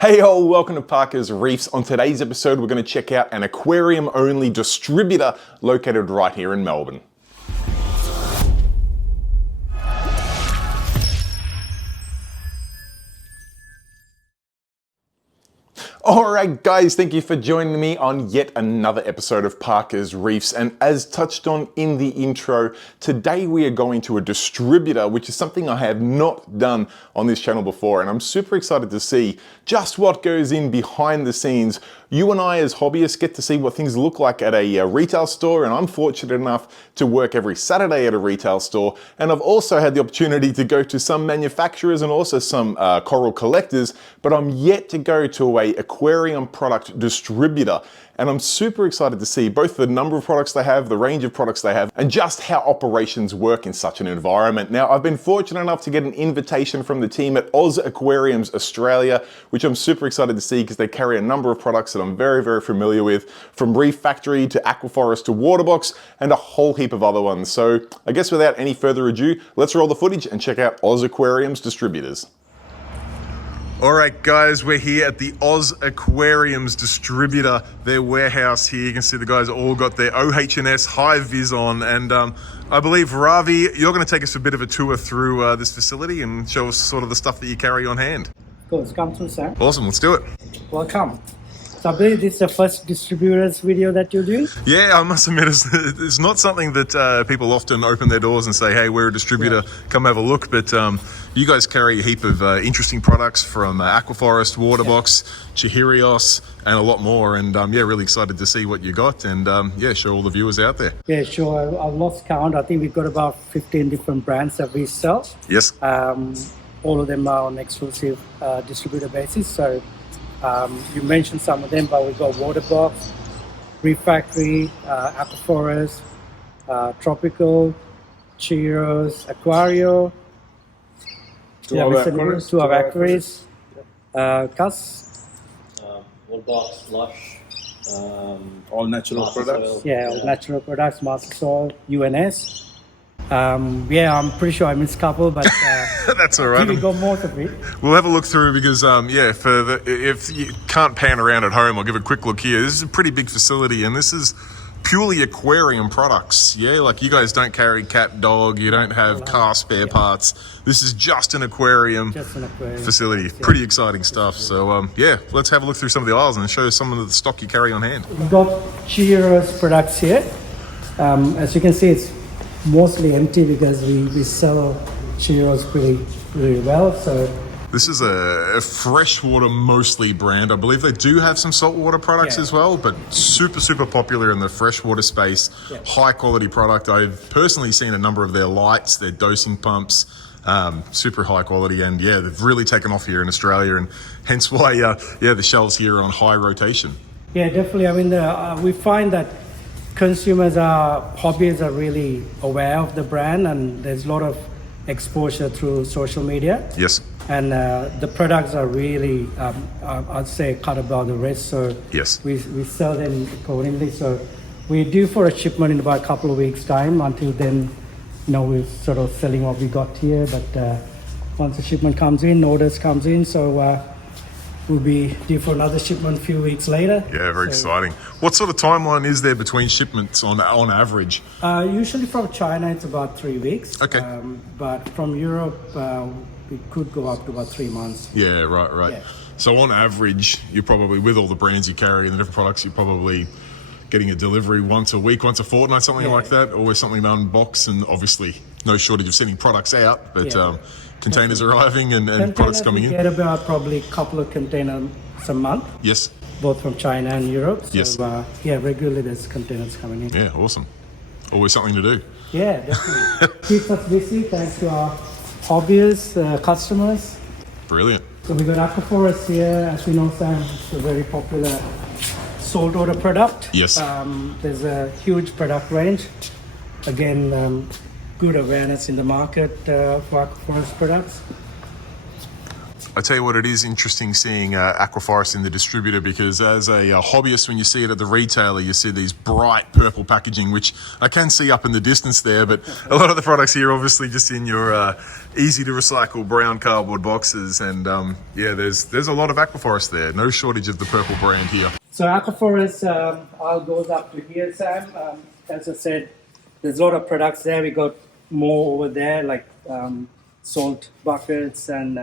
Hey all, welcome to Parker's Reefs. On today's episode, we're going to check out an aquarium-only distributor located right here in Melbourne. Alright guys, thank you for joining me on yet another episode of Parker's Reefs, and as touched on in the intro, today we are going to a distributor, which is something I have not done on this channel before, and I'm super excited to see just what goes in behind the scenes. You and I as hobbyists get to see what things look like at a retail store, and I'm fortunate enough to work every Saturday at a retail store, and I've also had the opportunity to go to some manufacturers and also some coral collectors, but I'm yet to go to a aquarium product distributor. And I'm super excited to see both the number of products they have, the range of products they have, and just how operations work in such an environment. Now, I've been fortunate enough to get an invitation from the team at OZ Aquariums Australia, which I'm super excited to see because they carry a number of products that I'm very, very familiar with, from Reef Factory to Aquaforest to Waterbox, and a whole heap of other ones. So I guess without any further ado, let's roll the footage and check out OZ Aquariums Distributors. Alright guys, we're here at the OZ Aquariums Distributor, their warehouse here. You can see the guys all got their OH&S high vis on, and I believe Ravi, you're going to take us a bit of a tour through this facility and show us sort of the stuff that you carry on hand. Of course, come through, sir. Awesome, let's do it. Welcome. So I believe this is the first distributors video that you're doing? Yeah, I must admit, it's not something that people often open their doors and say, hey, we're a distributor, come have a look. But you guys carry a heap of interesting products from Aquaforest, Waterbox, Chihirios, and a lot more. And yeah, really excited to see what you got and yeah, show all the viewers out there. Yeah, sure. I've lost count. I think we've got about 15 different brands that we sell. Yes. All of them are on exclusive distributor basis. So you mentioned some of them, but we've got Waterbox, Reef Factory, Aquaforest, Tropical, Chihirios, Aquarium, two of Aquarius, Cus, Waterbox, Lush, all natural products. Yeah, all natural products, Master Soil, UNS. Yeah, I'm pretty sure I missed a couple, but that's all right. We got most of it. We'll have a look through because yeah, if you can't pan around at home, I'll give a quick look here. This is a pretty big facility, and this is purely aquarium products. Yeah, like you guys don't carry cat, dog, you don't have car spare parts. This is just an aquarium, facility. Yeah. Pretty exciting stuff. So yeah, let's have a look through some of the aisles and show some of the stock you carry on hand. We've got Chihirios products here. As you can see, it's mostly empty because we sell Chihirios pretty well. So this is a freshwater mostly brand. I believe they do have some saltwater products as well, but super popular in the freshwater space. Yeah. High quality product. I've personally seen a number of their lights, their dosing pumps, super high quality, and yeah, they've really taken off here in Australia, and hence why yeah, the shelves here are on high rotation. Yeah, definitely. I mean, we find that hobbyists are really aware of the brand, and there's a lot of exposure through social media. Yes. And the products are really, I'd say, cut above the rest. So yes, we sell them accordingly. So we're due for a shipment in about a couple of weeks' time. Until then, you know, we're sort of selling what we got here. But once the shipment comes in, orders comes in, so we'll be due for another shipment a few weeks later. Yeah, very exciting. What sort of timeline is there between shipments on average? Usually from China, it's about 3 weeks. Okay. But from Europe, it could go up to about 3 months. Yeah, right. Yeah. So on average, you're probably, with all the brands you carry and the different products, you're probably getting a delivery once a week, once a fortnight, something like that. Always something to unbox, and obviously no shortage of sending products out, but containers arriving and products coming in. We get about probably a couple of containers a month. Yes. Both from China and Europe. So, yes. Yeah, regularly there's containers coming in. Yeah, awesome. Always something to do. Yeah, definitely. Keeps us busy thanks to our hobbyists, customers. Brilliant. So we got Aquaforest here. As we know, Sam, it's a very popular saltwater product. Yes. There's a huge product range. Again, good awareness in the market for Aquaforest products. I tell you what, it is interesting seeing Aquaforest in the distributor, because as a hobbyist, when you see it at the retailer, you see these bright purple packaging, which I can see up in the distance there, but a lot of the products here are obviously just in your easy to recycle brown cardboard boxes, and yeah, there's a lot of Aquaforest there. No shortage of the purple brand here. So Aquaforest all goes up to here, Sam. As I said, there's a lot of products there. We got more over there, like salt buckets and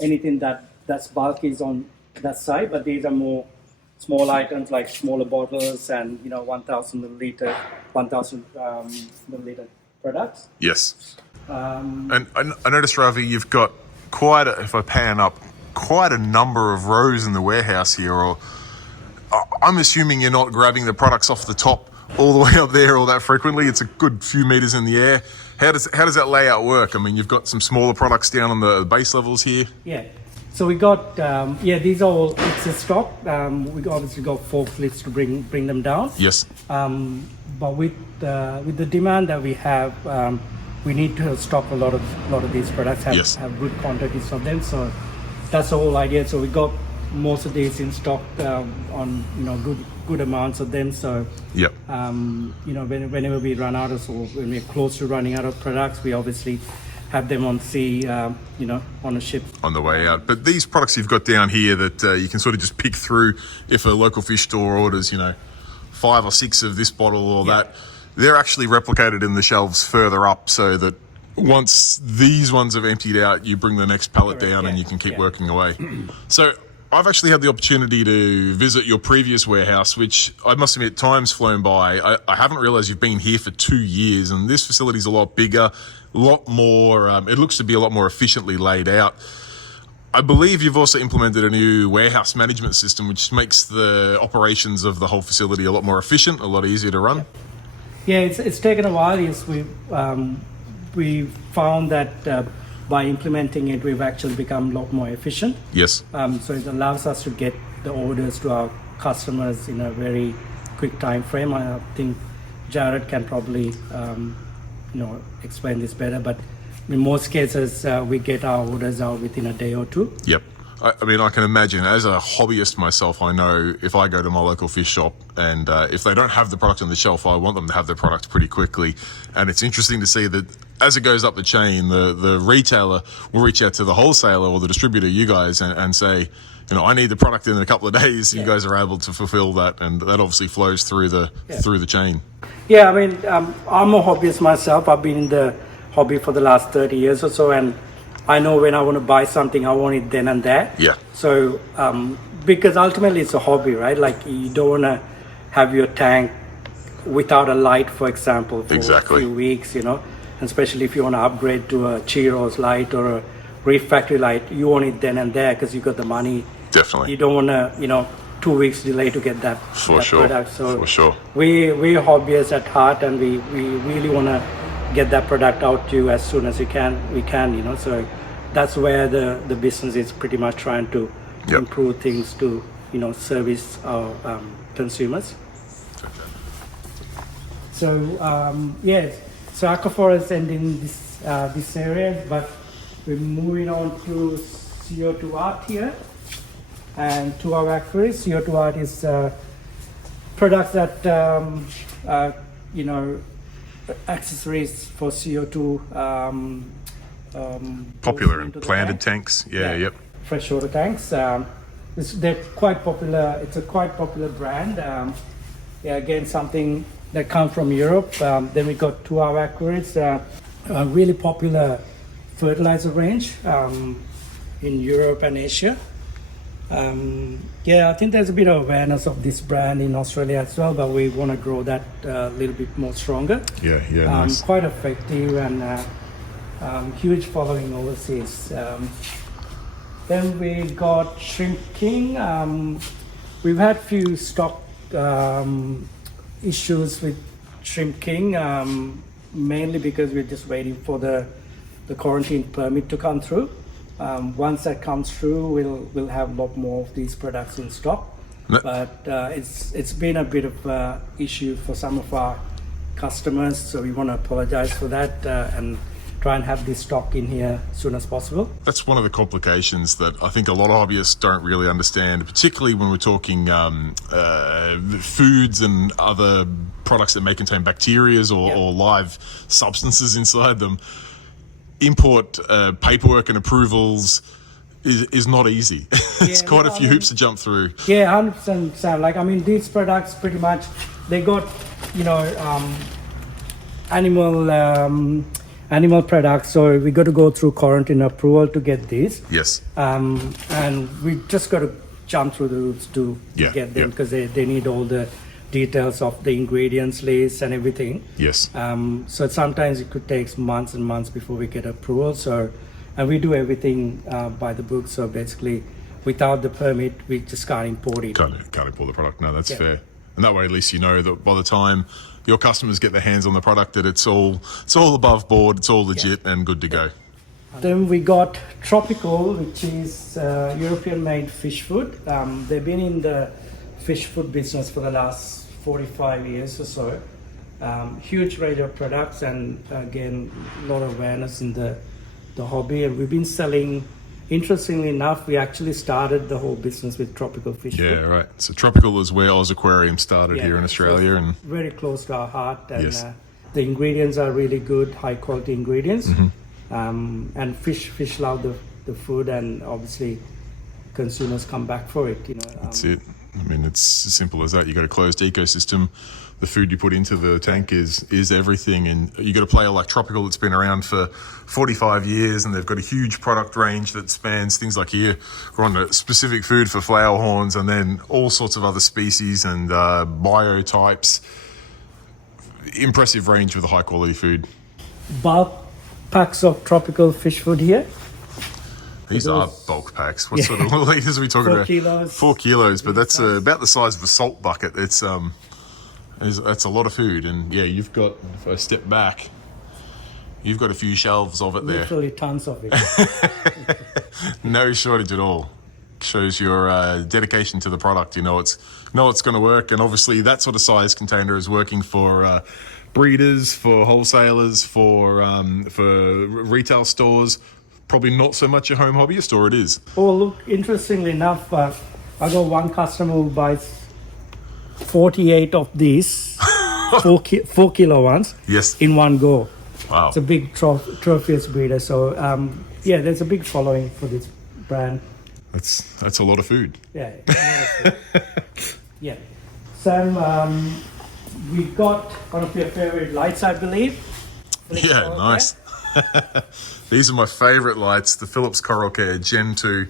anything that's bulky is on that side, but these are more small items like smaller bottles and 1,000 milliliter products. Yes. And I noticed, Ravi, you've got if I pan up, quite a number of rows in the warehouse here. Or I'm assuming you're not grabbing the products off the top all the way up there all that frequently. It's a good few meters in the air. How does that layout work? I mean, you've got some smaller products down on the base levels here. Yeah. So we got these are all excess stock. We obviously got forklifts to bring them down. Yes. But with the demand that we have, we need to stock a lot of these products. Have good quantities of them. So that's the whole idea. So we got most of these in stock on good amounts of them. So yep. Whenever we run out of, or when we're close to running out of products, we obviously have them on sea, on a ship on the way out. But these products you've got down here that you can sort of just pick through, if a local fish store orders 5 or 6 of this bottle or that, they're actually replicated in the shelves further up, so that once these ones have emptied out, you bring the next pallet down and you can keep working away. So I've actually had the opportunity to visit your previous warehouse, which I must admit, time's flown by. I haven't realised you've been here for 2 years, and this facility's a lot bigger, a lot more, it looks to be a lot more efficiently laid out. I believe you've also implemented a new warehouse management system, which makes the operations of the whole facility a lot more efficient, a lot easier to run. Yeah, it's taken a while. Yes, we found that by implementing it, we've actually become a lot more efficient. Yes. So it allows us to get the orders to our customers in a very quick time frame. I think Jared can probably explain this better, but in most cases we get our orders out within a day or two. Yep. I mean, I can imagine, as a hobbyist myself, I know if I go to my local fish shop and if they don't have the product on the shelf, I want them to have their product pretty quickly. And it's interesting to see that as it goes up the chain, the retailer will reach out to the wholesaler or the distributor, you guys, and say, I need the product in a couple of days. You guys are able to fulfill that, and that obviously flows through the chain. Yeah, I mean, I'm a hobbyist myself. I've been in the hobby for the last 30 years or so, and I know when I want to buy something, I want it then and there. Yeah. So, because ultimately it's a hobby, right? Like, you don't want to have your tank without a light, for example, for a few weeks, and especially if you want to upgrade to a Cheeros light or a Reef factory light, you want it then and there because you got the money. Definitely. You don't want to, 2 weeks delay to get that product. So for sure. We're hobbyists at heart, and we really want to get that product out to you as soon as we can, so that's where the business is pretty much trying to improve things to service our consumers. So so Aquaforest ending this area, but we're moving on to CO2 art here, and to our aquariums. CO2 art is products that accessories for CO2 popular in planted tanks. Yep. Freshwater tanks. They're quite popular. It's a quite popular brand. Again, something that comes from Europe. Then we got 2 hour aquariums, a really popular fertilizer range in Europe and Asia. I think there's a bit of awareness of this brand in Australia as well, but we want to grow that a little bit more stronger. Nice. Quite effective and huge following overseas. Then we got Shrimp King. We've had few stock issues with Shrimp King, mainly because we're just waiting for the quarantine permit to come through. Once that comes through, we'll have a lot more of these products in stock. But it's been a bit of issue for some of our customers, so we want to apologize for that. And try and have this stock in here as soon as possible. That's one of the complications that I think a lot of hobbyists don't really understand, particularly when we're talking foods and other products that may contain bacteria or live substances inside them. Import paperwork and approvals is not easy. It's quite a few hoops to jump through. Yeah, 100%, Sam. Like, I mean, these products pretty much, they got, you know, animal products, so we got to go through quarantine approval to get these. Yes. And we just got to jump through the hoops to get them because they need all the details of the ingredients list and everything. Yes. So sometimes it could take months and months before we get approval. So, and we do everything by the book. So basically, without the permit, we just can't import it. Can't import the product. No, that's fair. And that way, at least you know that by the time your customers get their hands on the product, that it's all above board, it's all legit and good to go. Then we got Tropical, which is European-made fish food. They've been in the fish food business for the last 45 years or so. Huge range of products, and again, a lot of awareness in the hobby. And we've been selling, interestingly enough, we actually started the whole business with tropical fish food. Yeah, right. So Tropical is where OZ Aquariums started here in Australia. And very close to our heart. And the ingredients are really good, high quality ingredients. And fish love the food, and obviously consumers come back for it. You know, that's it. I mean, it's as simple as that. You got a closed ecosystem. The food you put into the tank is everything, and you got a player like Tropical that's been around for 45 years, and they've got a huge product range that spans things like here. We're on a specific food for flower horns, and then all sorts of other species and biotypes. Impressive range with a high quality food. Bulk packs of tropical fish food here. These are bulk packs. What sort of liters are we talking 4 kilos. 4 kilos, but that's about the size of a salt bucket. It's that's a lot of food, and you've got. If I step back, you've got a few shelves of it there. Literally tons of it. No shortage at all. Shows your dedication to the product. You know it's going to work, and obviously that sort of size container is working for breeders, for wholesalers, for retail stores. Probably not so much a home hobbyist, or it is? Oh, look, interestingly enough, I got one customer who buys 48 of these 4 kilo ones in one go. Wow. It's a big trophies breeder. So, there's a big following for this brand. That's a lot of food. Yeah. A lot of food. Yeah. Sam, we got one of your favorite lights, I believe. Yeah, nice. These are my favorite lights, the Philips Coral Care Gen 2.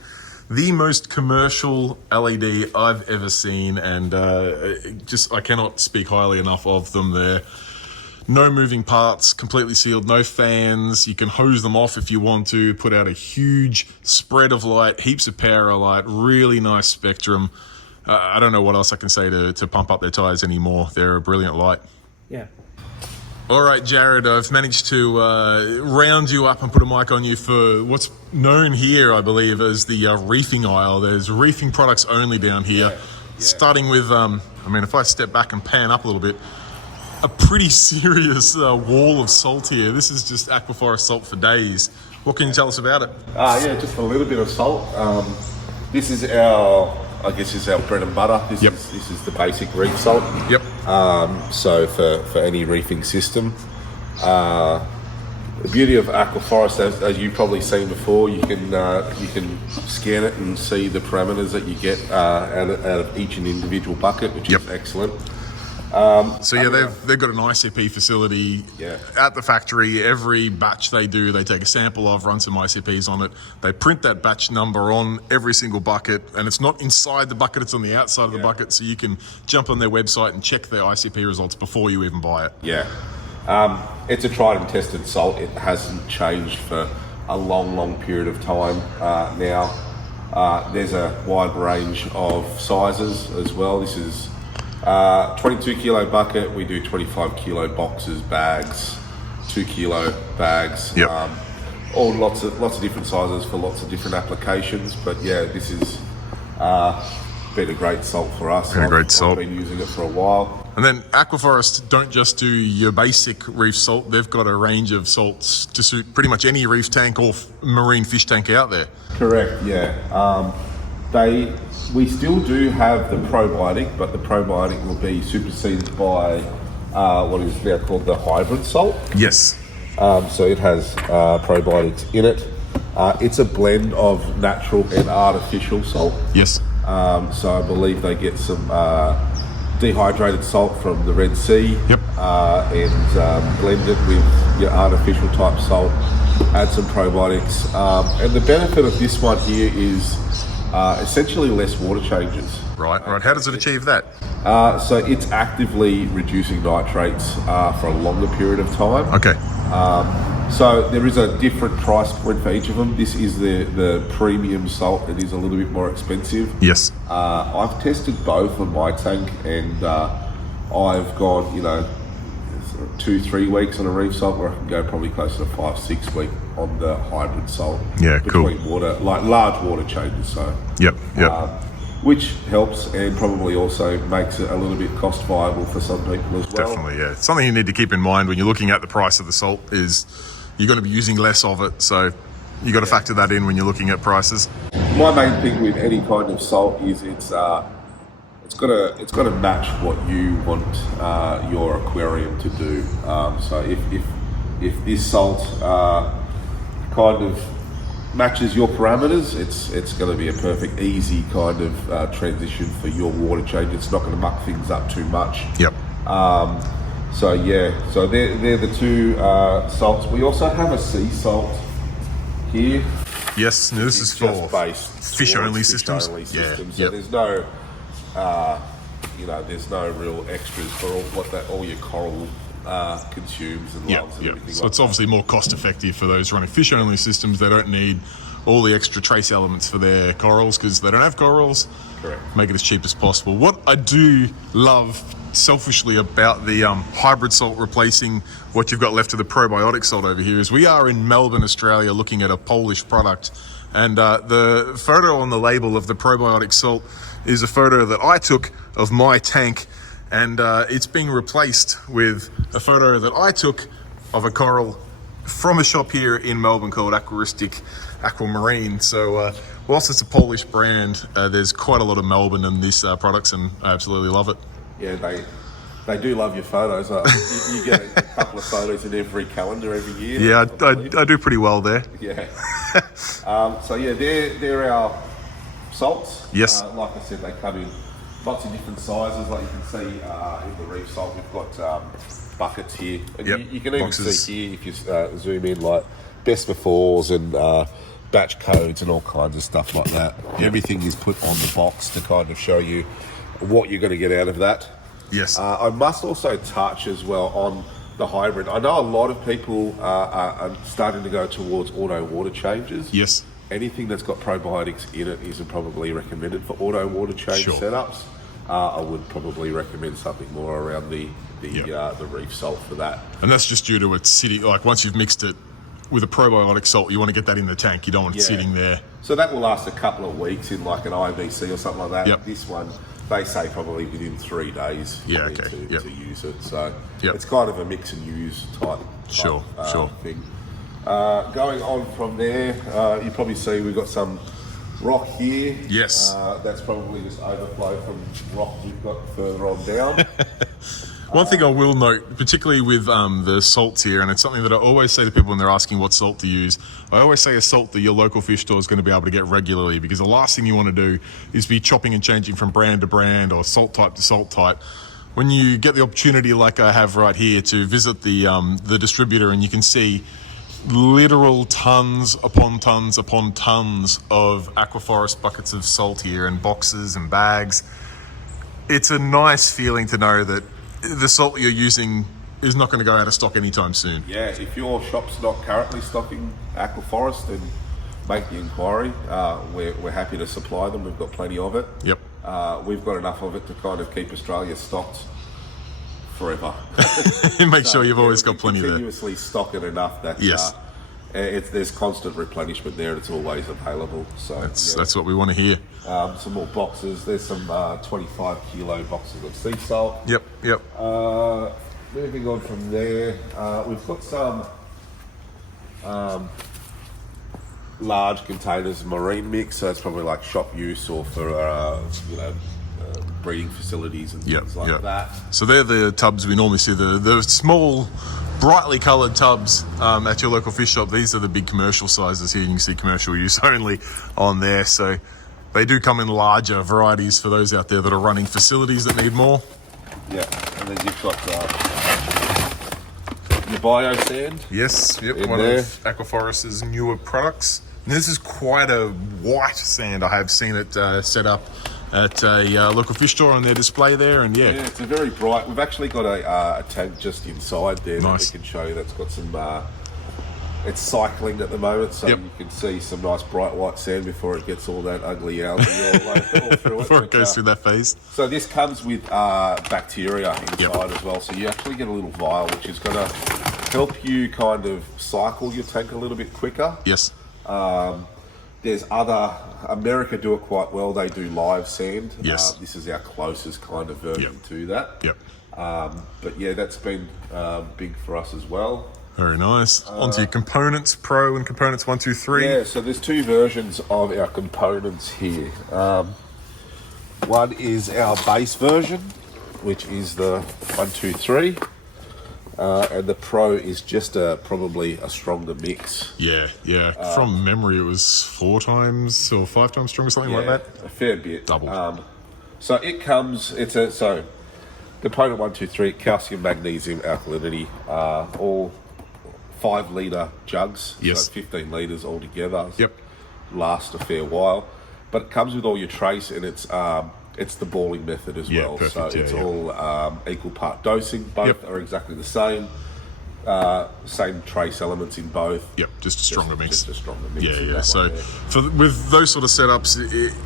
The most commercial LED I've ever seen, and I cannot speak highly enough of them. They're no moving parts, completely sealed, no fans. You can hose them off if you want to, put out a huge spread of light, heaps of power of light, really nice spectrum. I don't know what else I can say to pump up their tires anymore. They're a brilliant light. Yeah. All right, Jared, I've managed to round you up and put a mic on you for what's known here, I believe, as the reefing aisle. There's reefing products only down here, starting with, if I step back and pan up a little bit, a pretty serious wall of salt here. This is just aquaforest salt for days. What can you tell us about it? Just a little bit of salt. This is our bread and butter. This is the basic reef salt. Yep. So for any reefing system, the beauty of aquaforest, as you've probably seen before, you can scan it and see the parameters that you get out of each and individual bucket, which is excellent. They've got an ICP facility at the factory. Every batch they do, they take a sample of, run some ICPs on it. They print that batch number on every single bucket, and it's not inside the bucket, it's on the outside of the bucket, so you can jump on their website and check their ICP results before you even buy it. Yeah. It's a tried and tested salt. It hasn't changed for a long period of time now. There's a wide range of sizes as well. This is 22 kilo bucket. We do 25 kilo boxes, bags, 2 kilo bags. All lots of different sizes for lots of different applications. But this is been a great salt for us. I've been using it for a while. And then Aquaforest don't just do your basic reef salt, they've got a range of salts to suit pretty much any reef tank or marine fish tank out there. Correct, yeah. We still do have the probiotic, but the probiotic will be superseded by what is now called the hybrid salt. Yes. So it has probiotics in it. It's a blend of natural and artificial salt. Yes. So I believe they get some dehydrated salt from the Red Sea. Yep. And blend it with your artificial type salt. Add some probiotics. And the benefit of this one here is essentially less water changes. Right. How does it achieve that? So it's actively reducing nitrates for a longer period of time. Okay. So there is a different price point for each of them. This is the premium salt. It is a little bit more expensive. Yes. I've tested both on my tank, and I've gone, 2-3 weeks on a reef salt, where I can go probably closer to 5-6 weeks on the hybrid salt. Yeah, cool. Between water, like large water changes. So. Yep. Which helps and probably also makes it a little bit cost viable for some people as well. Definitely, yeah. It's something you need to keep in mind when you're looking at the price of the salt is you're going to be using less of it, so you got to factor that in when you're looking at prices. My main thing with any kind of salt is it's got to match what you want your aquarium to do. So if this salt kind of matches your parameters, it's going to be a perfect, easy kind of transition for your water change. It's not going to muck things up too much. Yep. So they're the two salts. We also have a sea salt here. Yes, now this is for fish-only systems. Yeah. So there's no, there's no real extras for all your coral consumes and loves and everything. So it's obviously more cost effective for those running fish only systems. They don't need all the extra trace elements for their corals because they don't have corals. Correct. Make it as cheap as possible. What I do love selfishly about the hybrid salt replacing what you've got left of the probiotic salt over here is we are in Melbourne, Australia, looking at a Polish product, and the photo on the label of the probiotic salt is a photo that I took of my tank, and it's being replaced with a photo that I took of a coral from a shop here in Melbourne called Aquamarine. So whilst it's a Polish brand, there's quite a lot of Melbourne in these products, and I absolutely love it. Yeah, they do love your photos. You get a couple of photos in every calendar every year. Yeah, I do pretty well there. Yeah. They're our salts. Yes. Like I said, they come in lots of different sizes. Like you can see in the reef salt, we've got buckets here. And you can even see here, if you zoom in, like best befores and batch codes and all kinds of stuff like that. Everything is put on the box to kind of show you what you're going to get out of that. Yes. I must also touch as well on the hybrid. I know a lot of people are starting to go towards auto water changes. Yes. Anything that's got probiotics in it isn't probably recommended for auto water change setups. I would probably recommend something more around the reef salt for that. And that's just due to it sitting, like once you've mixed it with a probiotic salt, you want to get that in the tank. You don't want it sitting there. So that will last a couple of weeks in like an IVC or something like that. Yep. This one, they say probably within 3 days to use it. So it's kind of a mix and use type thing. Going on from there, you probably see we've got some rock here. Yes. That's probably just overflow from rock we've got further on down. One thing I will note, particularly with the salts here, and it's something that I always say to people when they're asking what salt to use, I always say a salt that your local fish store is going to be able to get regularly, because the last thing you want to do is be chopping and changing from brand to brand or salt type to salt type. When you get the opportunity, like I have right here, to visit the distributor, and you can see literal tons upon tons upon tons of Aquaforest buckets of salt here, and boxes and bags, it's a nice feeling to know that the salt you're using is not going to go out of stock anytime soon. Yeah, if your shop's not currently stocking Aquaforest, then make the inquiry. We're happy to supply them. We've got plenty of it. Yep. We've got enough of it to kind of keep Australia stocked forever. Make sure you've always got plenty there. Continuously stock it enough that there's constant replenishment there, and it's always available. So that's what we want to hear. Some more boxes. There's some 25 kilo boxes of sea salt. Yep. Moving on from there, we've got some large containers of marine mix, so it's probably like shop use or for breeding facilities and things like that. So they're the tubs we normally see, the small brightly coloured tubs at your local fish shop. These are the big commercial sizes here. You can see commercial use only on there, so they do come in larger varieties for those out there that are running facilities that need more. Yeah, and then you've got your bio sand. Yes, In one there. of Aquaforest's newer products. And this is quite a white sand. I have seen it set up at a local fish store on their display there, and Yeah, it's a very bright. We've actually got a tank just inside there Nice. that we can show you. That's got some. It's cycling at the moment, so Yep. you can see some nice bright white sand before it gets all that ugly algae all through it. before it But, goes through that phase. So this comes with bacteria inside Yep. as well. So you actually get a little vial, which is going to help you kind of cycle your tank a little bit quicker. Yes. There's other, America do it quite well. They do live sand. Yes. This is our closest kind of version Yep. to that. Yep. But yeah, that's been big for us as well. Very nice. Onto your components, Pro and components 1, 2, 3. Yeah, so there's two versions of our components here. One is our base version, which is the 1, 2, 3. And the Pro is just probably a stronger mix. Yeah. From memory, it was 4 times or 5 times stronger, something like that. A fair bit. Doubled. So it comes, so component 1, 2, 3, calcium, magnesium, alkalinity, all 5 litre jugs. Yes. So 15 litres altogether. Yep. Last a fair while. But it comes with all your trace, and it's the balling method as Yeah, well. perfect. So Yeah, it's yeah. all equal part dosing. Both Yep. are exactly the same. Same trace elements in both. Yep, just a stronger mix. Just a stronger mix. in Yeah. that So one there. with those sort of setups,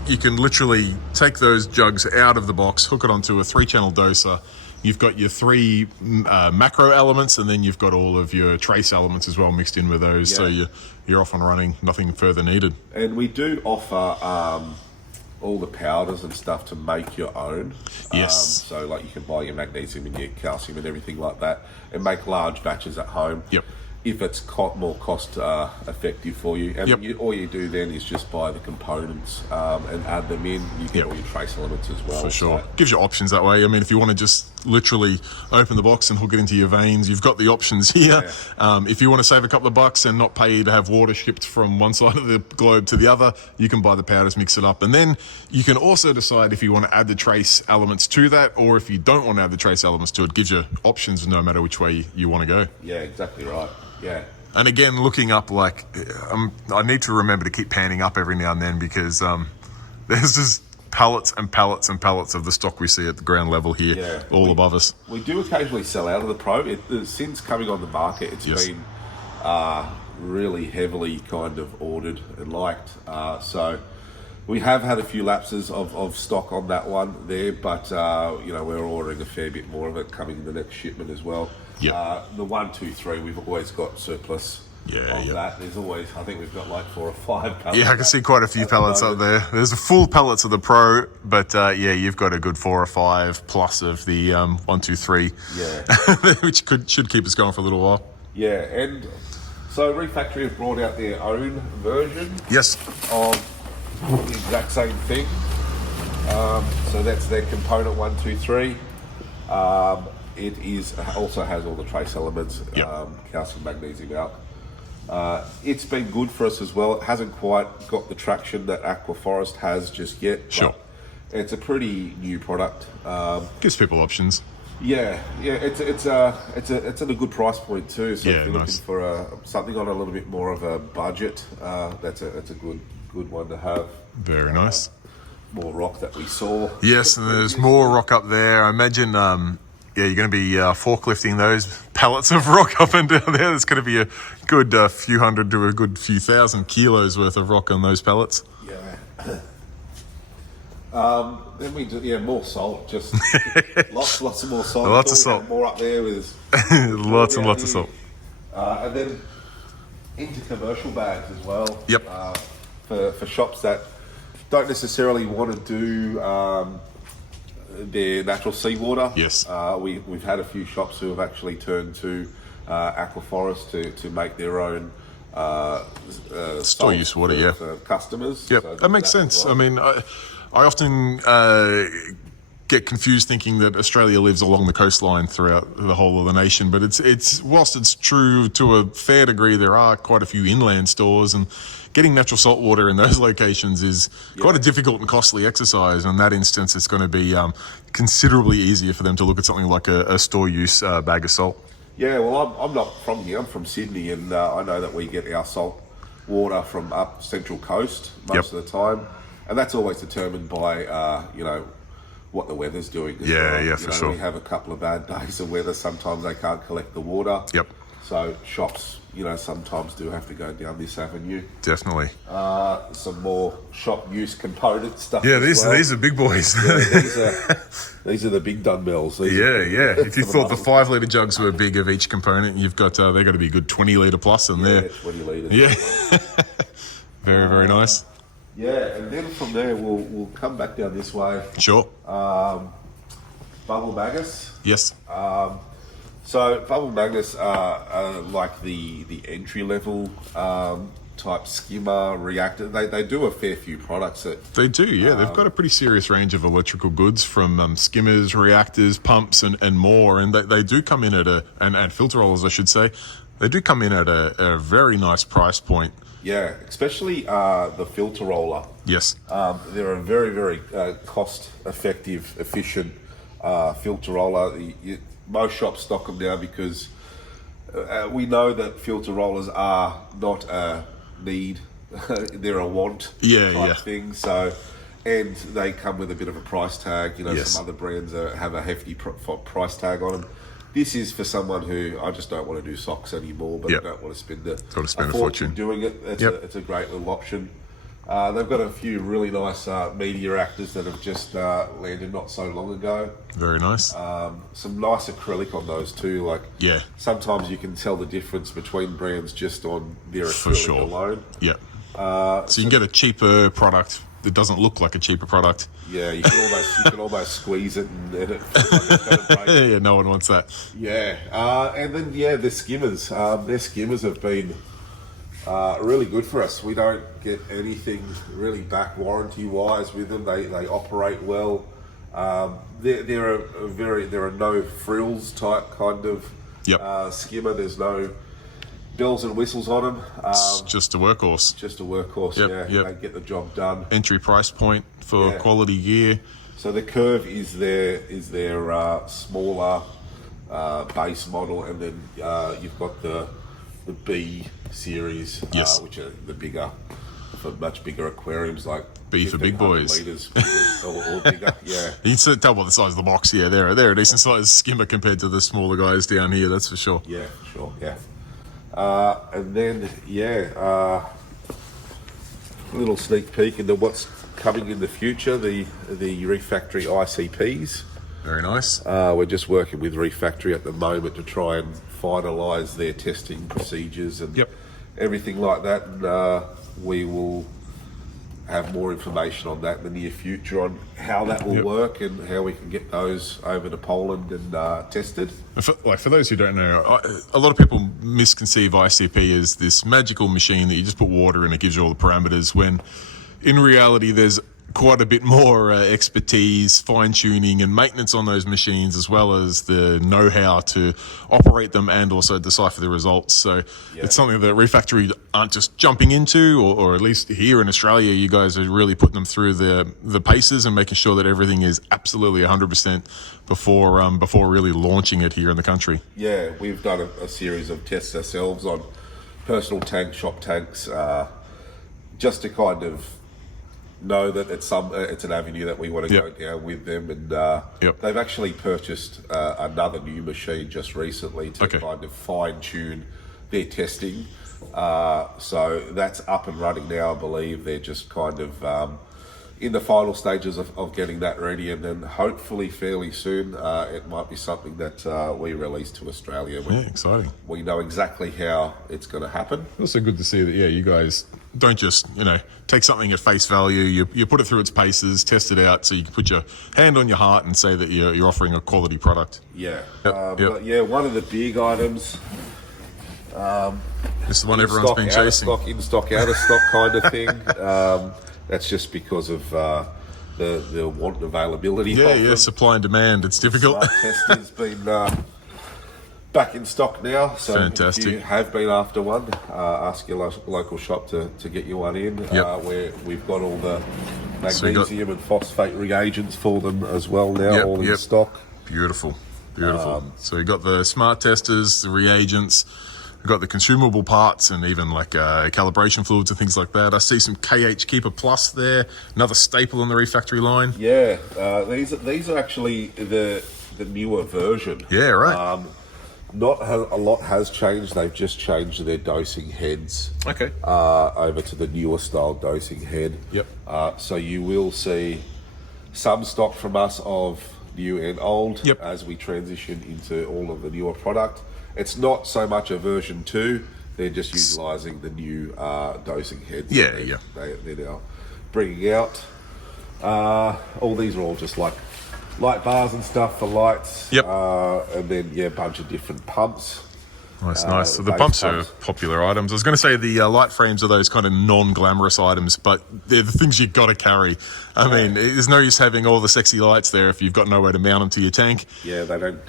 you can literally take those jugs out of the box, hook it onto a 3-channel doser. You've got your 3 macro elements, and then you've got all of your trace elements as well mixed in with those. So Yeah. you're off and running, nothing further needed. And we do offer all the powders and stuff to make your own. Yes. So like you can buy your magnesium and your calcium and everything like that and make large batches at home. Yep. If it's more cost effective for you. And Yep. all you do then is just buy the components and add them in. You get Yep. all your trace elements as well. For sure. So, Gives you options that way. I mean, if you want to just literally open the box and hook it into your veins, you've got the options here. If you want to save a couple of bucks and not pay to have water shipped from one side of the globe to the other, you can buy the powders, mix it up. And then you can also decide if you want to add the trace elements to that, or if you don't want to add the trace elements to it. Gives you options no matter which way you want to go. yeah, exactly right. Yeah. And again, looking up, like, I need to remember to keep panning up every now and then, because there's just pallets and pallets and pallets of the stock we see at the ground level here, all above us. We do occasionally sell out of the Pro. Since coming on the market, it's Yes. been really heavily kind of ordered and liked. So we have had a few lapses of stock on that one there, but we're ordering a fair bit more of it coming in the next shipment as well. Yep. The 1, 2, 3, we've always got surplus of that. There's always, I think we've got like 4 or 5 pallets. Yeah, I can see quite a few at the pallets up moment. there. There's a full pallets of the Pro, but you've got a good 4 or 5 plus of the 1, 2, 3, which should keep us going for a little while. Yeah, and so Reef Factory have brought out their own version Yes. of the exact same thing. So that's their component 1, 2, 3. It also has all the trace elements, Yep. calcium, magnesium, alk. It's been good for us as well. It hasn't quite got the traction that Aquaforest has just yet. Sure. But it's a pretty new product. Gives people options. It's at a good price point too. So Yeah, if you're nice. looking for something on a little bit more of a budget, that's a good one to have. Very nice. More rock that we saw. Yes, and there's more rock up there. I imagine, you're going to be forklifting those pallets of rock up and down there. There's going to be a good few hundred to a good few thousand kilos worth of rock on those pallets. Yeah. Then we do more salt. Just lots of more salt. Lots of Thought we had salt. More up there with Lots and lots of salt. And then into commercial bags as well. Yep. For shops that don't necessarily want to do their natural seawater. Yes. We've had a few shops who have actually turned to Aquaforest to make their own Store use water, for customers. Yep, So that makes sense. well. I mean, I often get confused thinking that Australia lives along the coastline throughout the whole of the nation, but it's whilst it's true to a fair degree, there are quite a few inland stores, and getting natural salt water in those locations is quite a difficult and costly exercise. In that instance, it's going to be considerably easier for them to look at something like a store use bag of salt. Yeah, well, I'm not from here. I'm from Sydney, and I know that we get our salt water from up Central Coast most of the time, and that's always determined by what the weather's doing. For sure. We have a couple of bad days of weather. Sometimes they can't collect the water. Yep. So shops, sometimes do have to go down this avenue. Definitely. Some more shop use component stuff. Yeah, these are big boys. These are the big dumbbells. If you thought the 5 litre jugs were big of each component, you've got they've got to be a good 20 litre plus in there. 20 litres. Yeah. Very, very nice. Yeah, and then from there we'll come back down this way. Sure. Bubble magnets. Yes. So bubble magnets are like the entry level type skimmer reactor. They do a fair few products that They do, yeah. They've got a pretty serious range of electrical goods, from skimmers, reactors, pumps, and more. And they do come in at and filter rollers, I should say. They do come in at a very nice price point. Yeah, especially the filter roller. Yes. They're a very, very cost-effective, efficient filter roller. Most shops stock them now because we know that filter rollers are not a need; they're a want type thing. So, and they come with a bit of a price tag. Some other brands have a hefty price tag on them. This is for someone who, I just don't want to do socks anymore, but I don't want to spend a fortune doing it. It's a great little option. They've got a few really nice media reactors that have just landed not so long ago. Very nice. Some nice acrylic on those too. Sometimes you can tell the difference between brands just on their acrylic alone. Yeah. So you can get a cheaper product that doesn't look like a cheaper product. Yeah, you can almost squeeze it and then it feels like it's going to break. Yeah, no one wants that. Yeah, and then the skimmers. Their skimmers have been really good for us. We don't get anything really back warranty wise with them. They operate well. They're a no frills type kind of skimmer. There's no bells and whistles on them. It's just a workhorse. Just a workhorse. They get the job done. Entry price point for quality gear. So the Curve is their smaller base model, and then you've got the B series, which are the bigger, for much bigger aquariums, like B for big boys. Liters or bigger. Yeah. You can tell by the size of the box. Yeah, they're a decent sized skimmer compared to the smaller guys down here. That's for sure. Yeah, for sure. Yeah. And then a little sneak peek into what's coming in the future. The Reef Factory ICPs. Very nice. We're just working with Reef Factory at the moment to try and finalise their testing procedures and everything like that. And we will have more information on that in the near future on how that will work and how we can get those over to Poland and tested. For those who don't know, a lot of people misconceive ICP as this magical machine that you just put water in, it gives you all the parameters, when in reality there's quite a bit more expertise, fine-tuning and maintenance on those machines, as well as the know-how to operate them and also decipher the results. So it's something that Reef Factory aren't just jumping into, or at least here in Australia, you guys are really putting them through the paces and making sure that everything is absolutely 100% before really launching it here in the country. Yeah, we've done a series of tests ourselves on personal tanks, shop tanks, just to kind of know that it's an avenue that we want to go down with them, and they've actually purchased another new machine just recently to kind of fine tune their testing. So that's up and running now, I believe. They're just kind of in the final stages of getting that ready, and then hopefully fairly soon it might be something that we release to Australia. Exciting. We know exactly how it's going to happen. Also good to see that you guys don't just, take something at face value. You put it through its paces, test it out, so you can put your hand on your heart and say that you're offering a quality product. Yeah. Yep. But yeah, one of the big items. This is the one everyone's been chasing. In stock, out of stock kind of thing. That's just because of the want availability. Yeah, supply and demand. It's difficult. Smart Tester's been back in stock now. So fantastic. If you have been after one, ask your local shop to get you one in. Where we've got all the magnesium and phosphate reagents for them as well now, all in stock. Beautiful. So you've got the smart testers, the reagents. We've got the consumable parts and even like calibration fluids and things like that. I see some KH Keeper Plus there, another staple on the Reef Factory line. Yeah, these are actually the newer version. Yeah, right. Not a lot has changed. They've just changed their dosing heads. Okay. Over to the newer style dosing head. Yep. So you will see some stock from us of new and old as we transition into all of the newer product. It's not so much a version 2. They're just utilising the new dosing heads. They're now bringing out. All these are all just like light bars and stuff for lights. Yep. And then, a bunch of different pumps. Nice. So the pumps are popular items. I was going to say the light frames are those kind of non-glamorous items, but they're the things you've got to carry. I mean, there's no use having all the sexy lights there if you've got nowhere to mount them to your tank. Yeah, they don't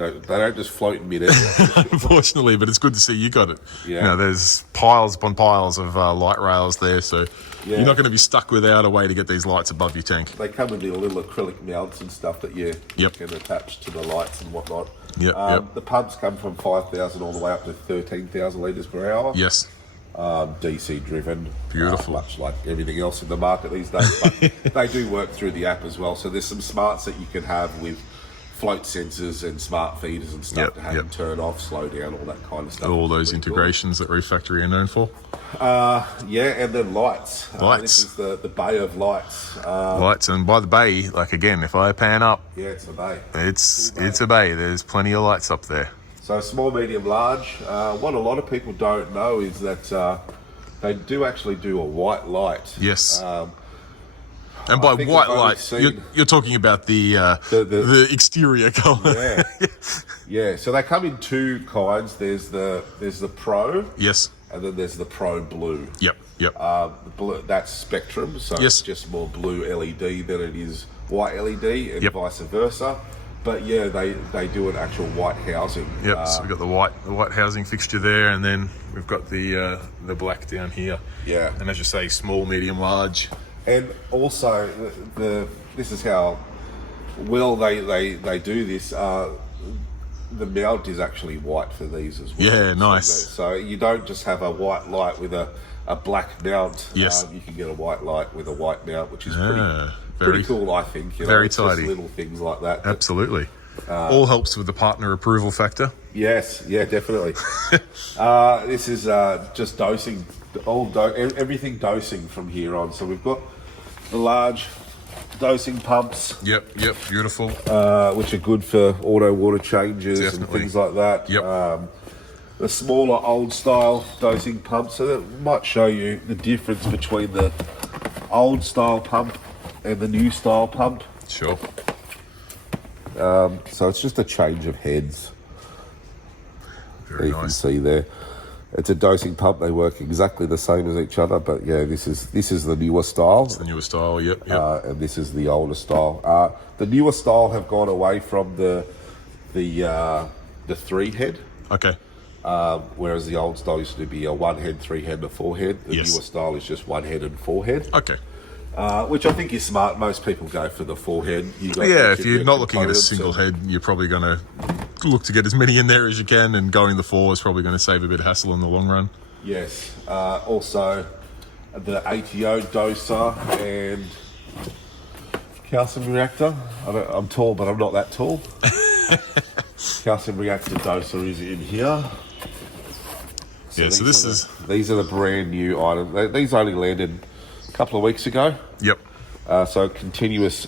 just float in midair. Unfortunately, but it's good to see you got it. Yeah. There's piles upon piles of light rails there, so you're not going to be stuck without a way to get these lights above your tank. They come with the little acrylic mounts and stuff that you can attach to the lights and whatnot. The pumps come from 5,000 all the way up to 13,000 litres per hour. Yes. DC driven. Beautiful. Much like everything else in the market these days. But they do work through the app as well. So there's some smarts that you can have with float sensors and smart feeders and stuff to have them turn off, slow down, all that kind of stuff. All those integrations that Reef Factory are known for. And then lights. This is the bay of lights. Lights, and by the bay, like again, if I pan up, it's a bay. It's a bay. There's plenty of lights up there. So small, medium, large. What a lot of people don't know is that they do actually do a white light. Yes. And by white light, you're talking about the exterior colour. Yeah. So they come in two kinds. There's the Pro. Yes. And then there's the Pro Blue. Yep. The blue, that's Spectrum, so it's just more blue LED than it is white LED, and vice versa. But they do an actual white housing. Yep. So we've got the white housing fixture there, and then we've got the black down here. Yeah. And as you say, small, medium, large. And also, this is how well they do this. The mount is actually white for these as well. Yeah, nice. So you don't just have a white light with a black mount. Yes. You can get a white light with a white mount, which is very pretty cool, I think. Very tidy. Just little things like that. Absolutely. All helps with the partner approval factor. Yes, definitely. This is just dosing, everything dosing from here on. So we've got the large dosing pumps. Yep, beautiful. Which are good for auto water changes and things like that. Yep. The smaller old style dosing pumps, so that might show you the difference between the old style pump and the new style pump. Sure. So it's just a change of heads. Very you nice. Can see there. It's a dosing pump. They work exactly the same as each other, but this is the newer style. It's the newer style. Yep. And this is the older style. The newer style have gone away from the 3 head. Okay. Whereas the old style used to be a 1 head, 3 head, and a 4 head. The newer style is just 1 head and 4 head. Okay. Which I think is smart. Most people go for the 4 head. If you're not looking at a single head, you're probably going to look to get as many in there as you can, and going the 4 is probably going to save a bit of hassle in the long run. Yes. Also, the ATO doser and calcium reactor. I'm tall, but I'm not that tall. Calcium reactor doser is in here. So these are the brand new items. These only landed a couple of weeks ago. Yep. So continuous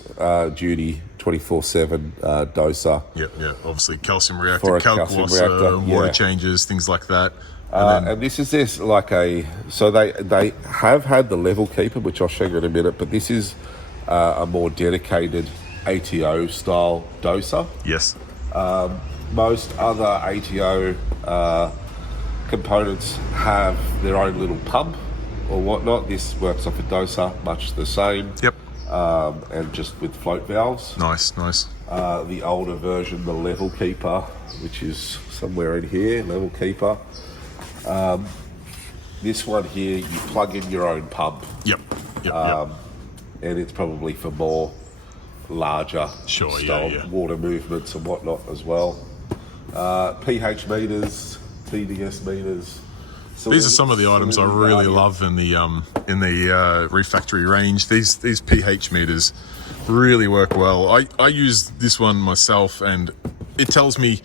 duty 24/7 doser. Yep. Obviously calcium reactor, calc water, water changes, things like that. And this is so they have had the level keeper, which I'll show you in a minute, but this is a more dedicated ATO style doser. Yes. Most other ATO components have their own little pump or whatnot. This works off a doser, much the same. Yep. And just with float valves. Nice. The older version, the level keeper, which is somewhere in here, level keeper. This one here, you plug in your own pump. Yep. And it's probably for more larger style water movements and whatnot as well. pH meters, TDS meters. These are some of the items I really love in the Reef Factory range. These pH meters really work well. I use this one myself, and it tells me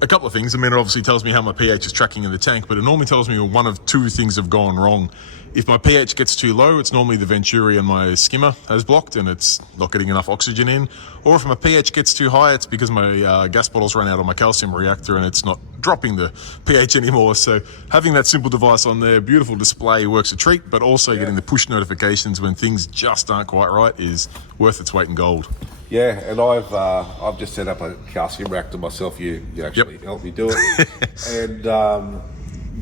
a couple of things. I mean, it obviously tells me how my pH is tracking in the tank, but it normally tells me one of two things have gone wrong. If my pH gets too low, it's normally the venturi and my skimmer has blocked and it's not getting enough oxygen in. Or if my pH gets too high, it's because my gas bottle's run out on my calcium reactor and it's not dropping the pH anymore. So having that simple device on there, beautiful display, works a treat, but also getting the push notifications when things just aren't quite right is worth its weight in gold. Yeah, and I've just set up a calcium reactor myself. You actually helped me do it. And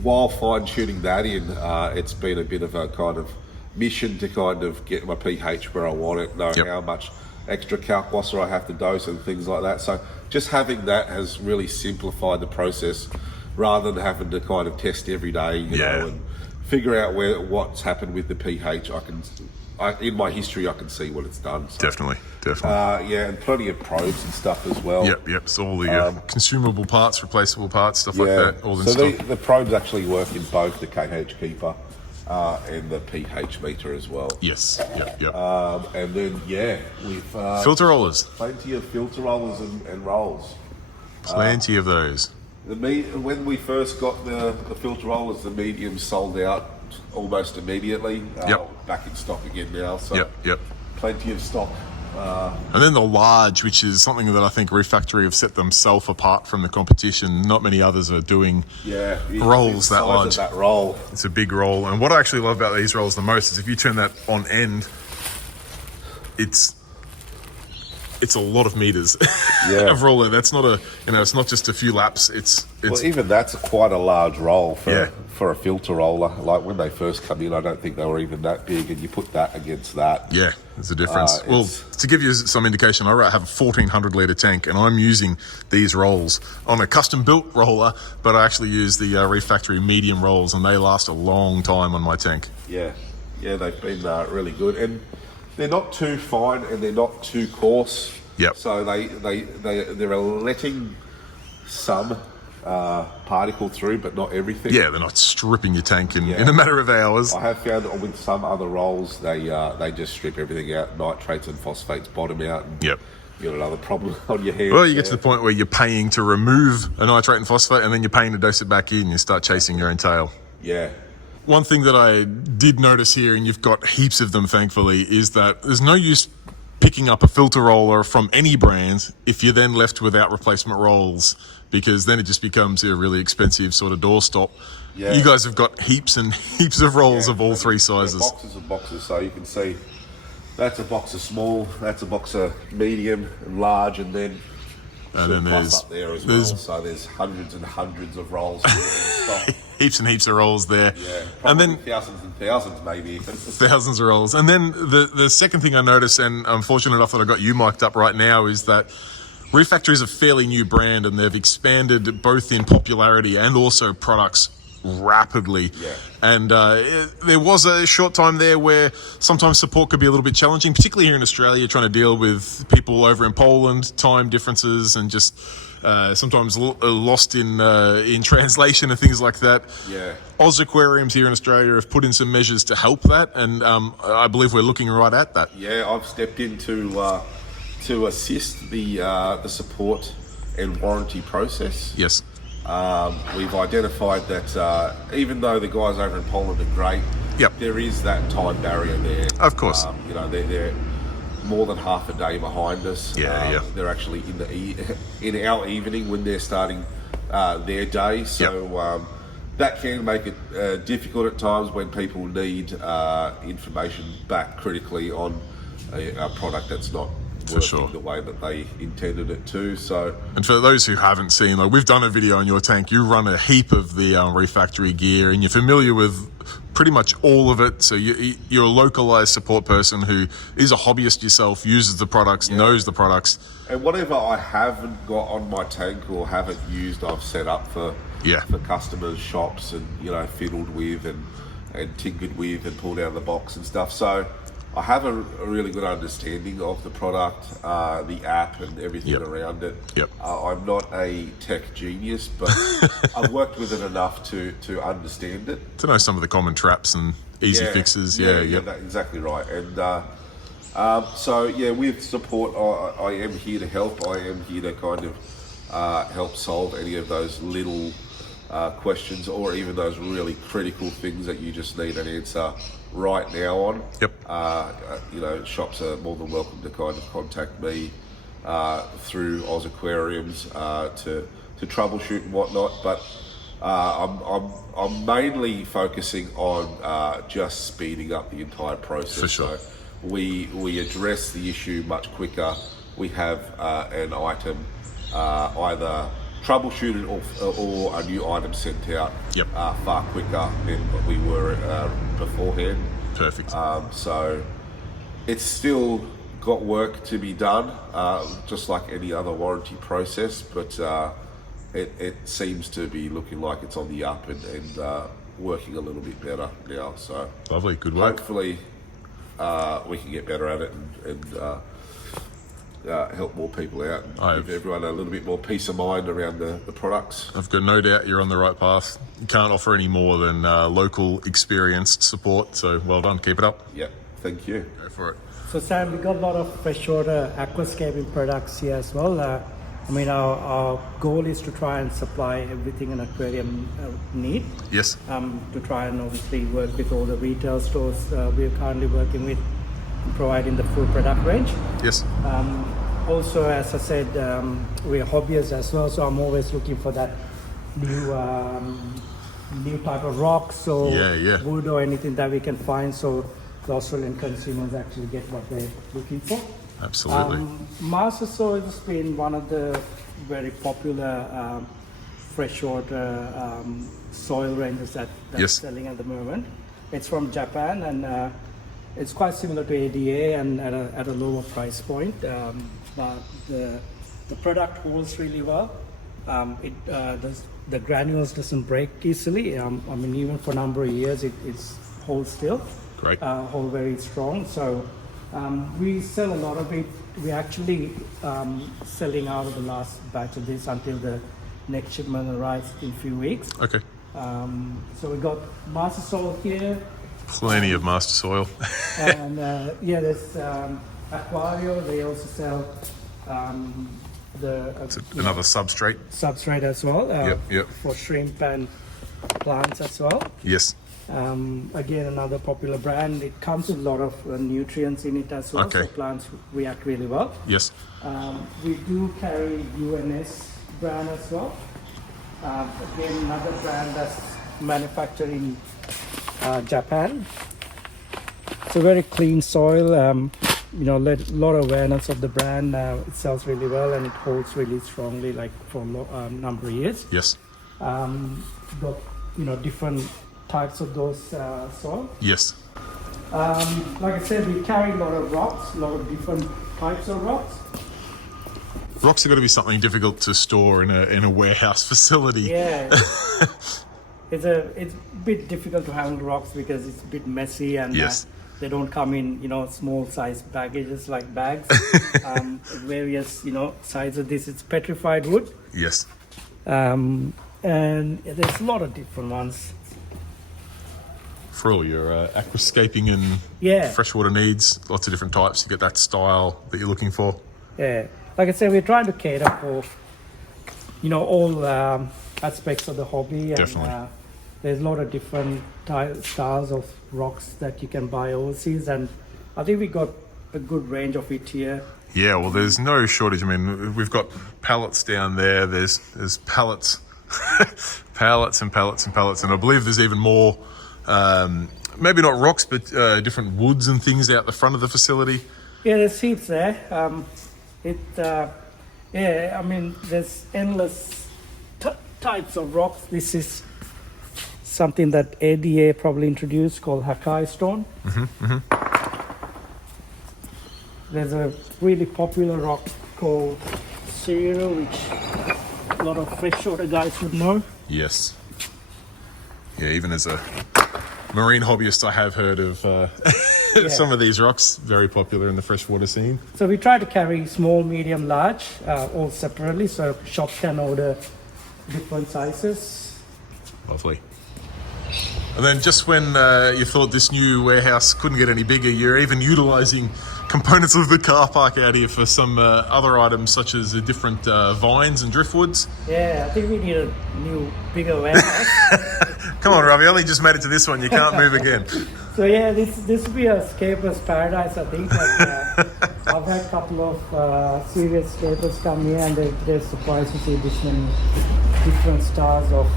while fine-tuning that in, it's been a bit of a kind of mission to kind of get my pH where I want it, know how much extra calcwasser I have to dose and things like that. So just having that has really simplified the process rather than having to kind of test every day, you know, and figure out what's happened with the pH. In my history, I can see what it's done. So. Definitely. And plenty of probes and stuff as well. Yep. So all the consumable parts, replaceable parts, stuff like that, all in stock. The probes actually work in both the KH keeper and the pH meter as well. Yes. Yep. And then we've filter rollers. Plenty of filter rollers and rolls. Plenty of those. When we first got the filter rollers, the mediums sold out almost immediately. Back in stock again now. So plenty of stock. And then the large, which is something that I think Reef Factory have set themselves apart from the competition. Not many others are doing rolls that large. That roll. It's a big roll. And what I actually love about these rolls the most is if you turn that on end, it's a lot of meters of roller. That's not it's not just a few laps. It's even that's quite a large roll for a filter roller. Like when they first come in, I don't think they were even that big, and you put that against that. Yeah, there's a difference. Well, to give you some indication, I have a 1,400 litre tank, and I'm using these rolls on a custom-built roller, but I actually use the Reef Factory medium rolls, and they last a long time on my tank. Yeah, they've been really good, and they're not too fine and they're not too coarse. Yep. So they're letting some particle through, but not everything. Yeah, they're not stripping your tank in a matter of hours. I have found that with some other rolls, they just strip everything out, nitrates and phosphates bottom out. And you got another problem on your hands. Well, you get to the point where you're paying to remove a nitrate and phosphate, and then you're paying to dose it back in. You start chasing your own tail. Yeah. One thing that I did notice here, and you've got heaps of them, thankfully, is that there's no use picking up a filter roller from any brand if you're then left without replacement rolls, because then it just becomes a really expensive sort of doorstop. Yeah. You guys have got heaps and heaps of rolls of all three sizes. Boxes and boxes, so you can see that's a box of small, that's a box of medium and large, and then there's up there as well. So there's hundreds and hundreds of rolls. Heaps and heaps of rolls there. Yeah, and then thousands and thousands maybe. Thousands of rolls. And then the second thing I noticed, and I'm fortunate enough that I got you mic'd up right now, is that Reef Factory is a fairly new brand, and they've expanded both in popularity and also products rapidly. Yeah. And there was a short time there where sometimes support could be a little bit challenging, particularly here in Australia, trying to deal with people over in Poland, time differences, and just sometimes lost in translation and things like that. Yeah. OZ Aquariums here in Australia have put in some measures to help that, and I believe we're looking right at that. Yeah, I've stepped in to assist the support and warranty process. Yes. We've identified that even though the guys over in Poland are great, there is that time barrier there. Of course. They're more than half a day behind us. They're actually in our evening when they're starting their day. So that can make it difficult at times when people need information back critically on a product that's not working the way that they intended it to. So, and for those who haven't seen, like, we've done a video on your tank. You run a heap of the Reef Factory gear, and you're familiar with pretty much all of it. So you're a localized support person who is a hobbyist yourself, uses the products, knows the products. And whatever I haven't got on my tank or haven't used, I've set up for customers, shops, and fiddled with and tinkered with and pulled out of the box and stuff. So I have a really good understanding of the product, the app, and everything around it. I'm not a tech genius, but I've worked with it enough to understand it. To know some of the common traps and easy fixes. That's exactly right. And with support, I am here to help. I am here to kind of help solve any of those little questions, or even those really critical things that you just need an answer right now on. Shops are more than welcome to kind of contact me through OZ Aquariums to troubleshoot and whatnot. But I'm mainly focusing on just speeding up the entire process. For sure. So we address the issue much quicker. We have an item either troubleshooted or a new item sent out far quicker than what we were beforehand. Perfect. So it's still got work to be done, just like any other warranty process, but it seems to be looking like it's on the up and working a little bit better now. So lovely, good work. Hopefully we can get better at it and help more people out and give everyone a little bit more peace of mind around the products. I've got no doubt you're on the right path. You can't offer any more than local experienced support, so well done, keep it up. Yeah, thank you. Go for it. So Sam, we got a lot of freshwater aquascaping products here as well. Our goal is to try and supply everything an aquarium need. Yes. To try and obviously work with all the retail stores we're currently working with, providing the full product range. Yes. Also, as I said, we're hobbyists as well, so I'm always looking for that new type of rocks or wood or anything that we can find, so the Australian consumers actually get what they're looking for. Absolutely. Master Soil has been one of the very popular freshwater soil ranges that's selling at the moment. It's from Japan, and it's quite similar to ADA and at a lower price point. But the product holds really well. The granules doesn't break easily. Even for a number of years, it holds still. Great. Hold very strong. So we sell a lot of it. We're actually selling out of the last batch of this until the next shipment arrives in a few weeks. Okay. So we got Master Soil here. Plenty of Master Soil. And there's Aquarium. They also sell another substrate as well. Yep. For shrimp and plants as well. Yes. Again, another popular brand. It comes with a lot of nutrients in it as well, so plants react really well. Yes. We do carry UNS brand as well. Again, another brand that's manufactured in Japan. It's a very clean soil. A lot of awareness of the brand. It sells really well and it holds really strongly, like for a number of years. Yes. Got different types of those soil. Yes. Like I said, we carry a lot of rocks, a lot of different types of rocks. Rocks have got to be something difficult to store in a warehouse facility. Yeah. It's a bit difficult to handle rocks because it's a bit messy and they don't come in small size packages like bags. Various sizes of this. It's petrified wood. Yes. And there's a lot of different ones. For all your aquascaping and freshwater needs, lots of different types. You get that style that you're looking for. Yeah, like I said, we're trying to cater for all aspects of the hobby. Definitely. And there's a lot of different styles of rocks that you can buy overseas, and I think we got a good range of it here. Yeah, well, there's no shortage. I mean, we've got pallets down there. There's pallets Pallets and pallets and pallets. And I believe there's even more, maybe not rocks, but different woods and things out the front of the facility. Yeah, there's heaps there. Yeah, I mean, there's endless types of rocks. This is something that ADA probably introduced called Hakai stone. There's a really popular rock called Zero, which a lot of freshwater guys would know. Yes. Yeah, even as a marine hobbyist, I have heard of some of these rocks, very popular in the freshwater scene. So we try to carry small, medium, large, all separately, so shops can order different sizes. Lovely. And then just when you thought this new warehouse couldn't get any bigger, you're even utilising components of the car park out here for some other items such as the different vines and driftwoods. Yeah, I think we need a new, bigger warehouse. Come on, Ravi, I only just made it to this one. You can't move again. So yeah, this will be a scaper's paradise, I think. Like, I've had a couple of serious scapers come here and they're surprised to see this many different styles of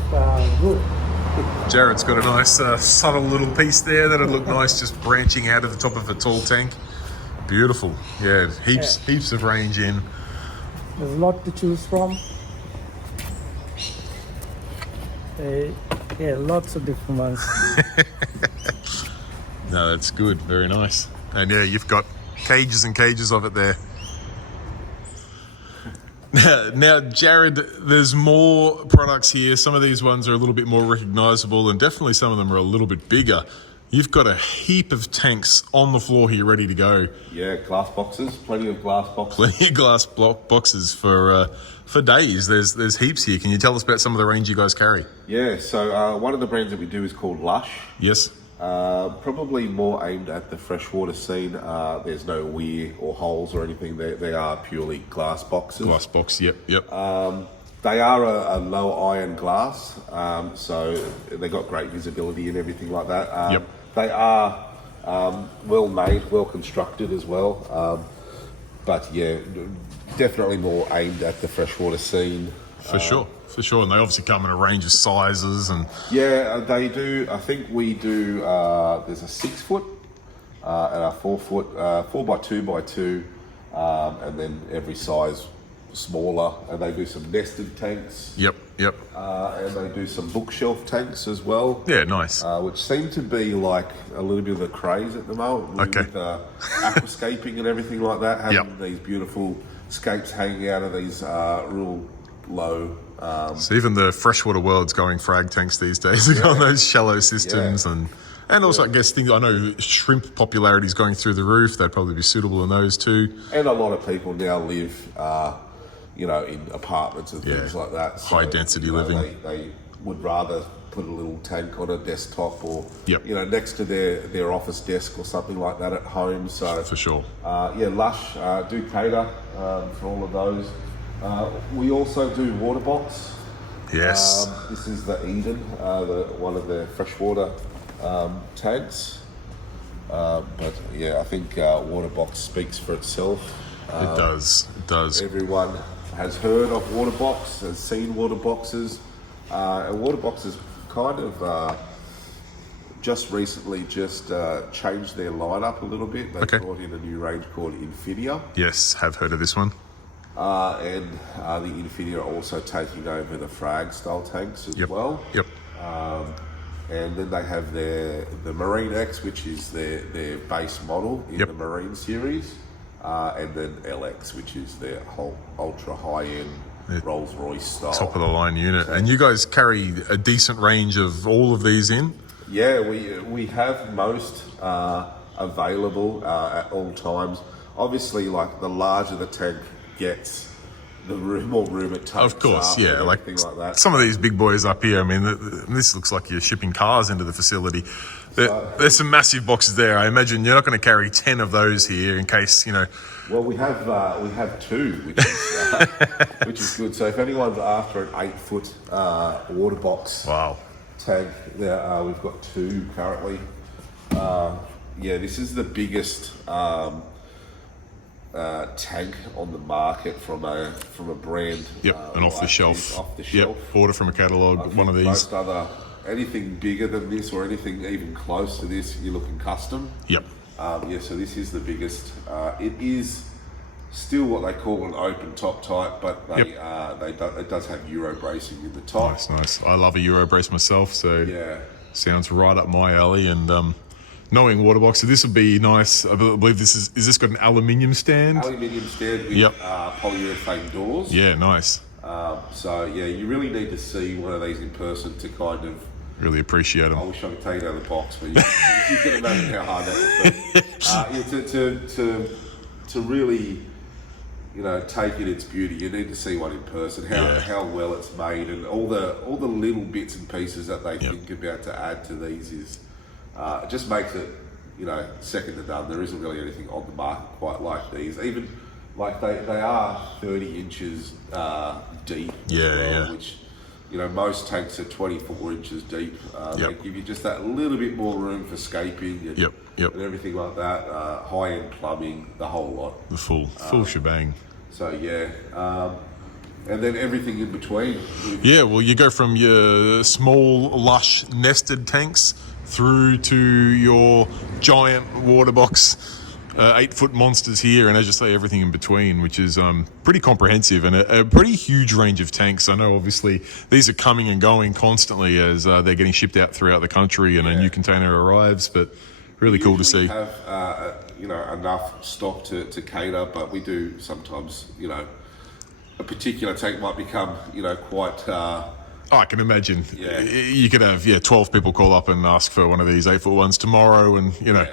wood. Jared's got a nice subtle little piece there that'd look nice just branching out of the top of a tall tank. Beautiful. Yeah, heaps of range in. There's a lot to choose from. Yeah, lots of different ones. No, that's good. Very nice. And yeah, you've got cages and cages of it there. Now, Jared, there's more products here. Some of these ones are a little bit more recognisable and definitely some of them are a little bit bigger. You've got a heap of tanks on the floor here ready to go. Yeah, glass boxes, plenty of glass boxes. Plenty of glass boxes for days. There's heaps here. Can you tell us about some of the range you guys carry? Yeah, so one of the brands that we do is called Lush. Yes. Probably more aimed at the freshwater scene. There's no weir or holes or anything. They are purely glass boxes. Glass box, yep. They are a low iron glass, so they got great visibility and everything like that. Yep. They are well made, well constructed as well. But yeah, definitely more aimed at the freshwater scene. For sure. And they obviously come in a range of sizes and... Yeah, they do. I think we do, there's a 6 foot and a 4 foot, 4 by 2 by 2, and then every size smaller. And they do some nested tanks. Yep. And they do some bookshelf tanks as well. Yeah, nice. Which seem to be like a little bit of a craze at the moment. Okay. With aquascaping and everything like that, having these beautiful scapes hanging out of these real low... so even the freshwater world's going frag tanks these days on those shallow systems and also I guess I know shrimp popularity is going through the roof. They'd probably be suitable in those too. And a lot of people now live in apartments and things like that. So, high density living. They would rather put a little tank on a desktop or next to their office desk or something like that at home. So for sure. Lush do cater for all of those. We also do water box. Yes. This is the Eden, one of the freshwater tanks. But yeah, I think water box speaks for itself. It does. Everyone has heard of water box, has seen water boxes, and water boxes kind of just recently changed their lineup a little bit. They brought in a new range called Infinia. Yes, have heard of this one. And the Infinia are also taking over the frag style tanks as well. Yep. And then they have the Marine X, which is their base model in the Marine series. And then LX, which is their whole ultra high-end Rolls-Royce style. Top of the line unit. And you guys carry a decent range of all of these in? Yeah, we have most available at all times. Obviously, like the larger the tank gets, the more room it takes. Of course, yeah. Like that. Some of these big boys up here, I mean, this looks like you're shipping cars into the facility. There's some massive boxes there. I imagine you're not going to carry 10 of those here in case, Well, we have 2, which is good. So if anyone's after an 8-foot water box tank, we've got 2 currently. This is the biggest tank on the market from a brand. An off the shelf. Off the shelf. Order from a catalogue. One of these. Most other anything bigger than this or anything even close to this, you're looking custom. Yep. So this is the biggest. It is still what they call an open top type, but it does have Euro bracing in the top. Nice. I love a Euro brace myself, so Yeah. sounds right up my alley. And knowing waterbox, so this would be nice. I believe is this got an aluminium stand? Aluminium stand with polyurethane doors. Yeah, nice. So you really need to see one of these in person to kind of really appreciate them. I wish I could take it out of the box, but you can imagine how hard that is. To really, take in its beauty, you need to see one in person. How well it's made, and all the little bits and pieces that they think about to add to these is it just makes it second to none. There isn't really anything on the market quite like these. Even like they are 30 inches deep. Which most tanks are 24 inches deep. They give you just that little bit more room for scaping and, and everything like that. High-end plumbing, the whole lot. The full shebang. So and then everything in between. Well, you go from your small, lush, nested tanks through to your giant water box, 8-foot monsters here, and as you say, everything in between, which is pretty comprehensive and a pretty huge range of tanks. I know obviously these are coming and going constantly as they're getting shipped out throughout the country and a new container arrives, but really cool to see. We have enough stock to cater, but we do sometimes, a particular tank might become, quite... I can imagine. You could have 12 people call up and ask for one of these 8-foot ones tomorrow, and you're not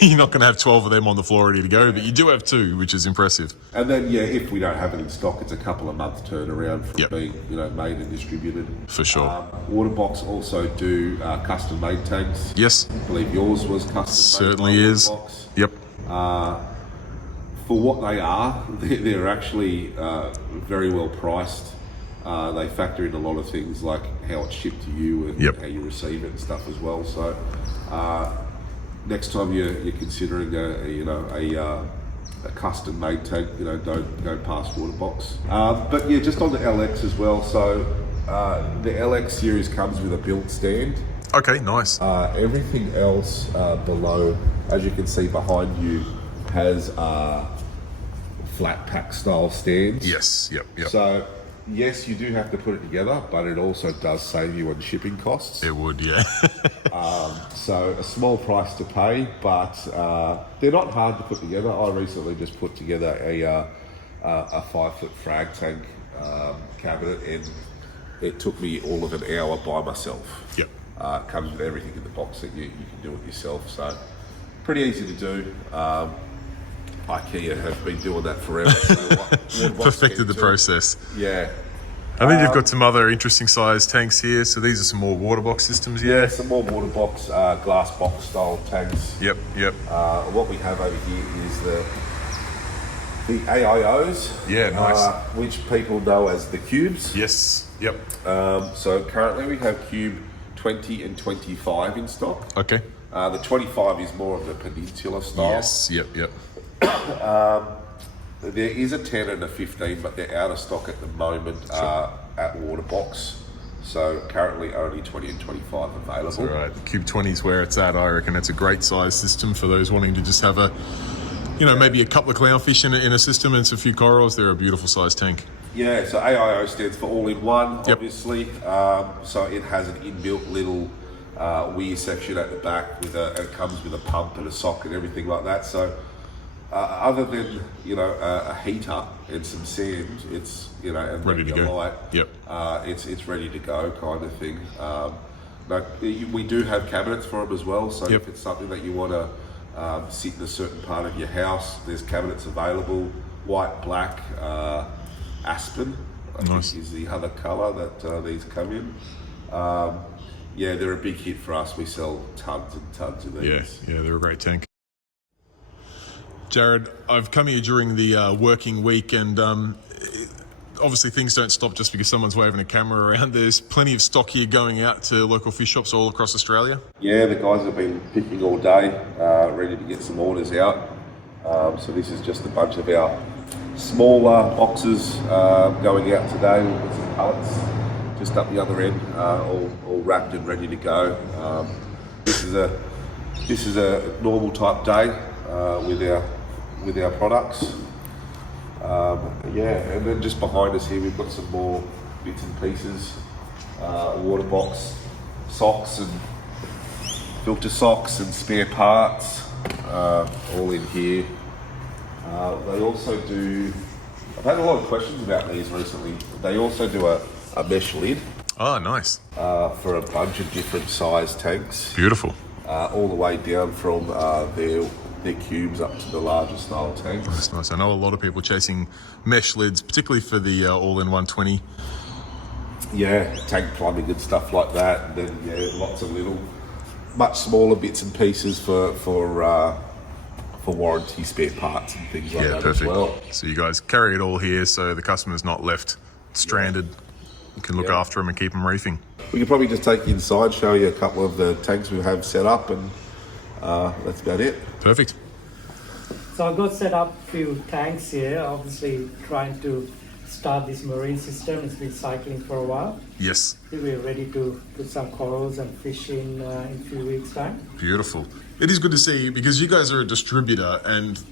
going to have 12 of them on the floor ready to go, but you do have 2, which is impressive. And then if we don't have it in stock, it's a couple of months turnaround from being made and distributed. For sure. Waterbox also do custom made tanks. Yes. I believe yours was custom Certainly made. Is. Waterbox. Yep. For what they are, they're actually very well priced. They factor in a lot of things like how it's shipped to you and how you receive it and stuff as well. So next time you're considering a custom made tank, don't go past Waterbox. But just on the LX as well. So the LX series comes with a built stand. Okay, nice. Everything else below, as you can see behind you, has flat pack style stands. Yes. Yep. So yes, you do have to put it together, but it also does save you on shipping costs. It would, yeah. So a small price to pay, but they're not hard to put together. I recently just put together a 5-foot frag tank cabinet, and it took me all of an hour by myself. Yep. It comes with everything in the box that you can do it yourself. So pretty easy to do. IKEA have been doing that forever. So Perfected the process. Yeah. I think you've got some other interesting sized tanks here. So these are some more water box systems here. Yeah, some more water box, glass box style tanks. Yep. What we have over here is the AIOs. Yeah, nice. Which people know as the cubes. Yep. So currently we have cube 20 and 25 in stock. Okay. The 25 is more of the peninsula style. Yes. Yep. There is a 10 and a 15, but they're out of stock at the moment at Waterbox. So currently only 20 and 25 available. That's all right. The Cube 20 is where it's at. I reckon it's a great size system for those wanting to just have maybe a couple of clownfish in a system and a few corals. They're a beautiful size tank. Yeah, so AIO stands for all-in-one, obviously. So it has an inbuilt little weir section at the back and it comes with a pump and a socket and everything like that. So other than a heater and some sand, it's and ready to go. Light, it's ready to go kind of thing. We do have cabinets for them as well. So if it's something that you want to sit in a certain part of your house, there's cabinets available. White, black, aspen, I think is the other colour that these come in. They're a big hit for us. We sell tons and tons of these. Yeah, they're a great tank. Jared, I've come here during the working week, and obviously things don't stop just because someone's waving a camera around. There's plenty of stock here going out to local fish shops all across Australia. Yeah, the guys have been picking all day, ready to get some orders out. So this is just a bunch of our smaller boxes going out today with some pallets just up the other end, all wrapped and ready to go. This is a normal type day with our products. Yeah, and then just behind us here we've got some more bits and pieces, water box, socks and filter socks and spare parts, all in here. They also do, I've had a lot of questions about these recently, they also do a mesh lid. Oh, nice. For a bunch of different size tanks. Beautiful. All the way down from their cubes up to the larger style tanks. That's nice. I know a lot of people chasing mesh lids, particularly for the all-in 120. Yeah, tank plumbing and stuff like that. And then yeah, lots of little, much smaller bits and pieces for warranty spare parts and things like that perfect. as well. So you guys carry it all here, so the customer's not left stranded. You can look after them and keep them reefing. We can probably just take you inside, show you a couple of the tanks we have set up, and that's about it. Perfect. So I've got set up a few tanks here, obviously trying to start this marine system. It's been cycling for a while. Yes. We're ready to put some corals and fish in a few weeks' time. Beautiful. It is good to see, because you guys are a distributor, and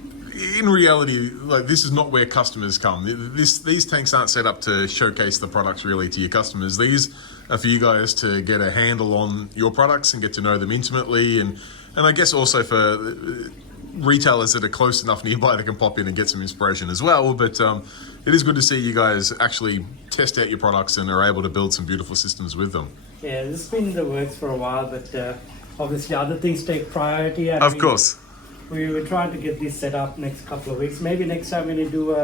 in reality, like, this is not where customers come. These tanks aren't set up to showcase the products really to your customers. These are for you guys to get a handle on your products and get to know them intimately, and I guess also for retailers that are close enough nearby that can pop in and get some inspiration as well. But it is good to see you guys actually test out your products and are able to build some beautiful systems with them. Yeah, this has been in the works for a while, but obviously other things take priority. And Of course. We were trying to get this set up next couple of weeks. Maybe next time when we do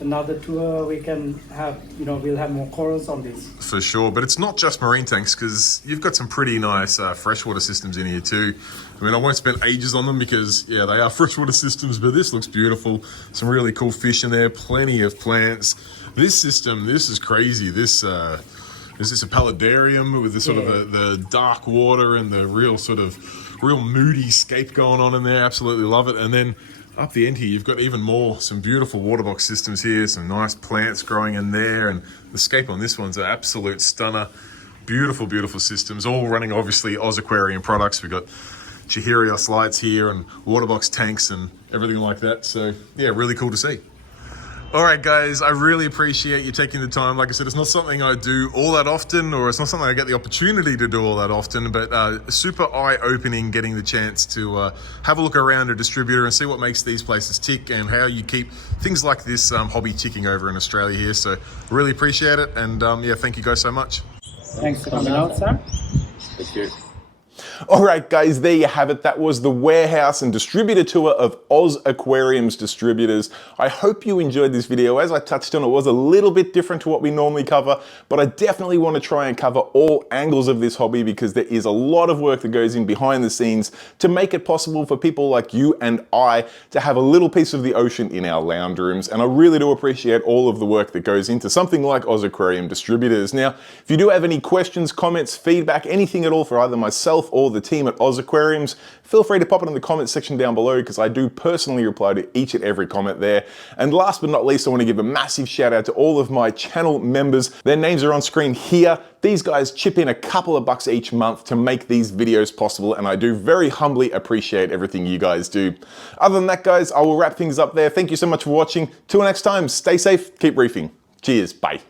another tour, we can have, we'll have more corals on this. For sure, but it's not just marine tanks, because you've got some pretty nice freshwater systems in here too. I mean, I won't spend ages on them because, yeah, they are freshwater systems, but this looks beautiful. Some really cool fish in there, plenty of plants. This system, this is crazy. This is a paludarium with the sort of the dark water and the real moody scape going on in there. Absolutely love it. And then up the end here, you've got even more, some beautiful water box systems here, some nice plants growing in there, and the scape on this one's an absolute stunner. Beautiful, beautiful systems, all running obviously OZ Aquarium products. We've got Chihirios lights here and water box tanks and everything like that. So yeah, really cool to see. All right, guys, I really appreciate you taking the time. Like I said, it's not something I do all that often, or it's not something I get the opportunity to do all that often, but super eye-opening getting the chance to have a look around a distributor and see what makes these places tick and how you keep things like this hobby ticking over in Australia here. So really appreciate it. And yeah, thank you guys so much. Thanks for coming out, Sam. Thank you. All right, guys, there you have it. That was the warehouse and distributor tour of OZ Aquariums Distributors. I hope you enjoyed this video. As I touched on, it was a little bit different to what we normally cover, but I definitely want to try and cover all angles of this hobby, because there is a lot of work that goes in behind the scenes to make it possible for people like you and I to have a little piece of the ocean in our lounge rooms. And I really do appreciate all of the work that goes into something like OZ Aquarium Distributors. Now, if you do have any questions, comments, feedback, anything at all for either myself or the team at OZ Aquariums, feel free to pop it in the comments section down below, because I do personally reply to each and every comment there. And last but not least, I want to give a massive shout out to all of my channel members. Their names are on screen here. These guys chip in a couple of bucks each month to make these videos possible, and I do very humbly appreciate everything you guys do. Other than that, guys, I will wrap things up there. Thank you so much for watching. Till next time, stay safe, keep reefing. Cheers, bye.